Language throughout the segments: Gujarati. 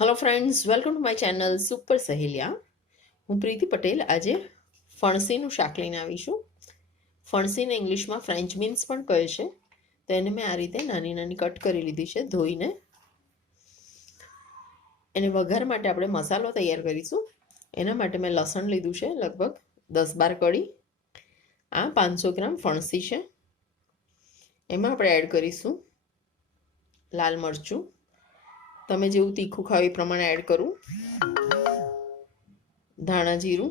Hello friends, welcome to my channel super Saheliya. હું પ્રીતિ પટેલ આજે ફણસીનું શાક લઈને આવી છું. ફણસીને ઇંગ્લિશમાં ફ્રેન્ચ બીન્સ પણ કહે છે. તો એને મેં આ રીતે નાની નાની કટ કરી લીધી છે ધોઈને. એને વઘાર માટે આપણે મસાલો તૈયાર કરીશું. એના માટે મેં લસણ લીધું છે, લગભગ 10-12 કળી. આ 500 ગ્રામ ફણસી છે. એમાં આપણે એડ કરીશું લાલ મરચું. તમે જેવું તીખું ખાવ એ પ્રમાણે એડ કરું. ધાણા જીરું,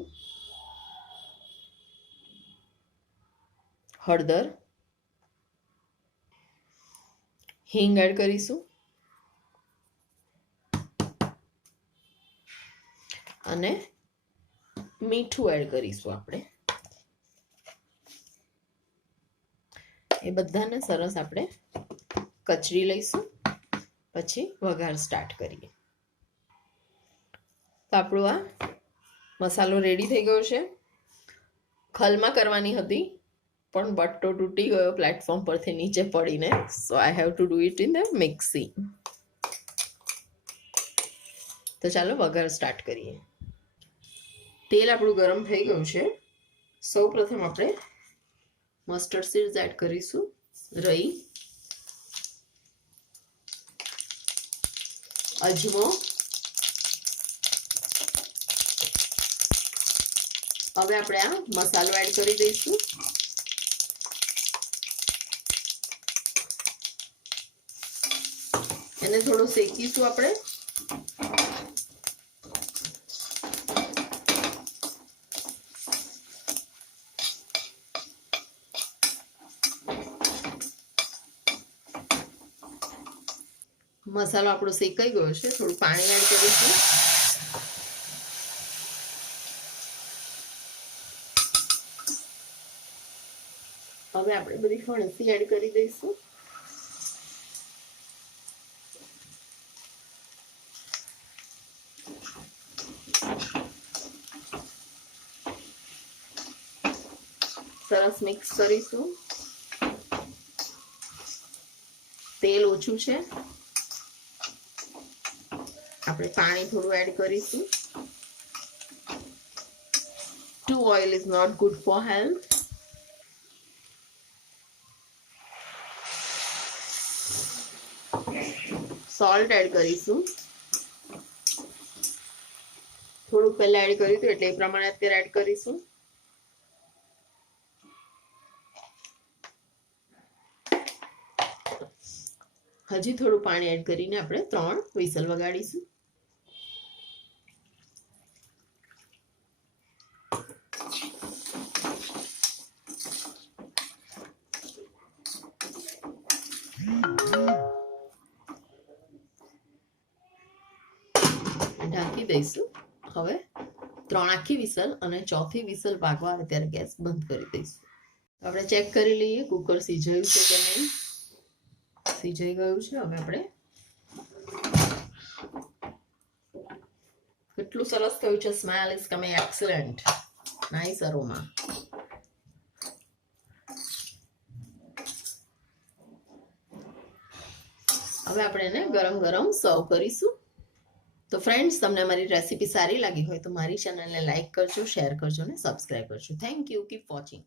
હળદર, હિંગ એડ કરીશું અને મીઠું એડ કરીશું. આપણે એ બધાને સરસ આપણે કચરી લઈશું, પછી વઘાર સ્ટાર્ટ કરીએ. તો આપણો આ મસાલો રેડી થઈ ગયો છે. ખલમાં કરવાની હતી પણ બટ્ટો તૂટી ગયો પ્લેટફોર્મ પરથી નીચે પડીને, so I have to do it in the mixie. તો ચાલો વઘાર સ્ટાર્ટ કરીએ. તેલ આપણું ગરમ થઈ ગયું છે. સૌ પ્રથમ આપણે મસ્ટર્ડ સીડ્સ એડ કરીશું, રઈ, અજમો. હવે આપણે આ મસાલો એડ કરી દઈશું. એને થોડું શેકીશું આપણે. મસાલો આપણો શેકાઈ ગયો છે. થોડું પાણી એડ કરીશું. હવે આપણે બધી ફણસી એડ કરી દઈશું. સરસ મિક્સ કરીશું. તેલ ઓછું છે, આપણે પાણી થોડું એડ કરીશું. Too oil is not good for health. Salt add કરીશું. થોડુંક પહેલા એડ કર્યું હતું એટલે એ પ્રમાણે અત્યારે એડ કરીશું. હજી થોડું પાણી એડ કરીને આપણે 3 વિસલ વગાડીશું. ઢાંકી દઈશું. હવે 3 આખી વિસલ અને ચોથી વિસલ વાગવા આવે ત્યારે ગેસ બંધ કરી દઈશું. આપણે ચેક કરી લઈએ કુકર સિજાયું છે કે નહીં. સિજાઈ ગયું છે. હવે આપણે કેટલું સરસ થયું છે. Smell is coming excellent. Nice aroma. હવે આપણે એને ગરમ ગરમ સર્વ કરીશું. તો ફ્રેન્ડ્સ, તમને અમારી રેસીપી સારી લાગી હોય તો મારી ચેનલને લાઈક કરજો, શેર કરજો અને સબસ્ક્રાઈબ કરજો. Thank you. Keep watching.